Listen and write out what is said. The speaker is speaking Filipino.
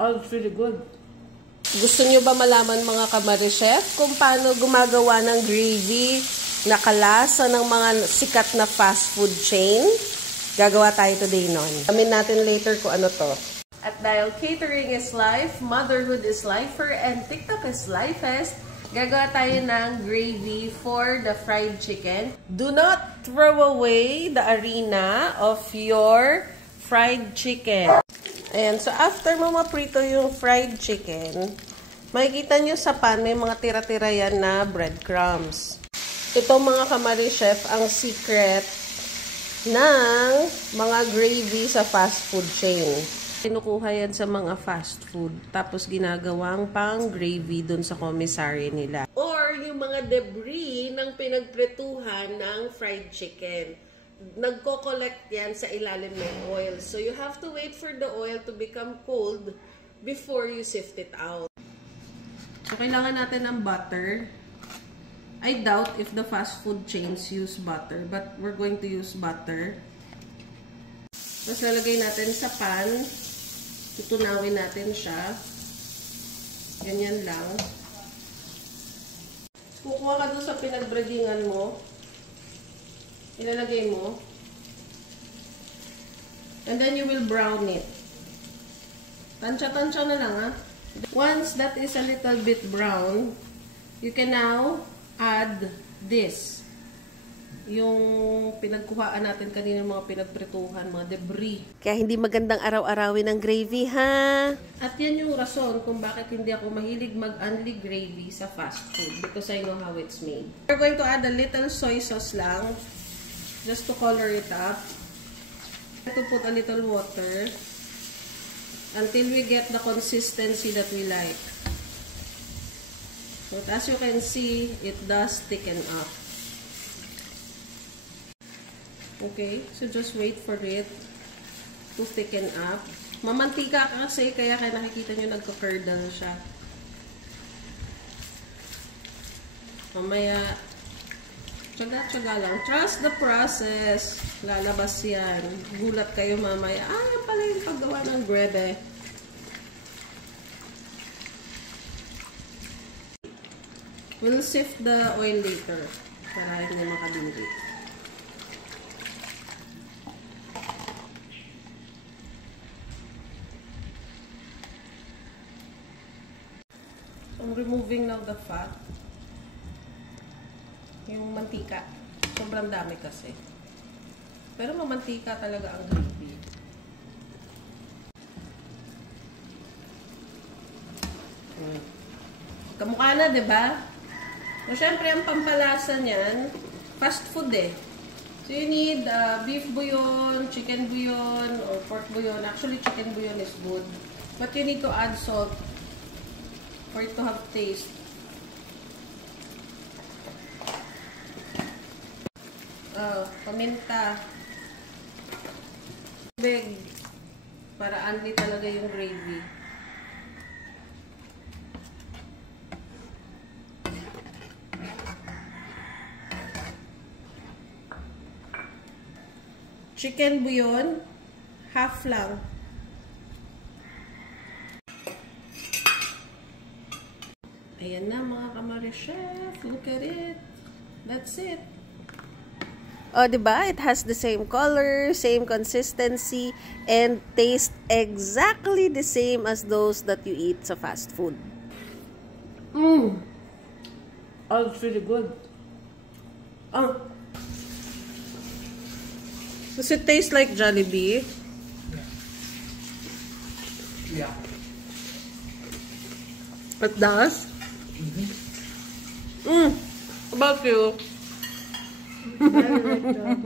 Oh, it's really good. Gusto nyo ba malaman mga kamari-chef kung paano gumagawa ng gravy na kalasa ng mga sikat na fast food chain? Gagawa tayo today nun. Amin natin later kung ano to. At dahil catering is life, motherhood is lifer, and TikTok is lifest, gagawa tayo ng gravy for the fried chicken. Do not throw away the arena of your fried chicken. Ayan, so after mo maprito yung fried chicken, makikita nyo sa pan, may mga tira-tira yan na breadcrumbs. Ito mga kamari-chef, ang secret ng mga gravy sa fast food chain. Kinukuha yan sa mga fast food, tapos ginagawang pang gravy dun sa commissary nila. Or yung mga debris ng pinagprituhan ng fried chicken. Nagko-collect yan sa ilalim ng oil. So you have to wait for the oil to become cold before you sift it out. So kailangan natin ng butter. I doubt if the fast food chains use butter, but we're going to use butter. Tapos lalagay natin sa pan. Tutunawin natin siya. Ganyan lang. Kukuha ka doon sa pinagbreadingan mo. Ilalagay mo. And then you will brown it. Tansya-tansya na lang, ha? Once that is a little bit brown, you can now add this. Yung pinagkuhaan natin kanina mga pinagprituhan, mga debris. Kaya hindi magandang araw-arawin ng gravy, ha? At yan yung rason kung bakit hindi ako mahilig mag-unli gravy sa fast food. Because I know how it's made. We're going to add a little soy sauce lang. Just to color it up. To put a little water until we get the consistency that we like. But as you can see, it does thicken up. Okay, so just wait for it to thicken up. Mamantika kasi, kaya nakikita nyo nagka-curdle siya. Mamaya, tsaga-tsaga lang. Trust the process. Lalabas yan. Gulat kayo mamaya. Ah, yan pala yung paggawa ng grebe. We'll sift the oil later para hindi makadindi. So, I'm removing now the fat. Yung mantika. Sobrang dami kasi. Pero mamantika talaga ang gravy. Kamukha na, diba? So, syempre, ang pampalasa niyan, fast food eh. So, you need beef bouillon, chicken bouillon, or pork bouillon. Actually, chicken bouillon is good. But you need to add salt for it to have taste. Paminta. Tubig. Para anli talaga yung gravy. Chicken bouillon, half lang. Ayan na mga kamari-chef. Look at it. That's it. Oh, diba? It has the same color, same consistency, and taste exactly the same as those that you eat sa fast food. Oh, it's really good. Does it taste like Jollibee? Yeah. It does? Mm-hmm. How about you? Very good job.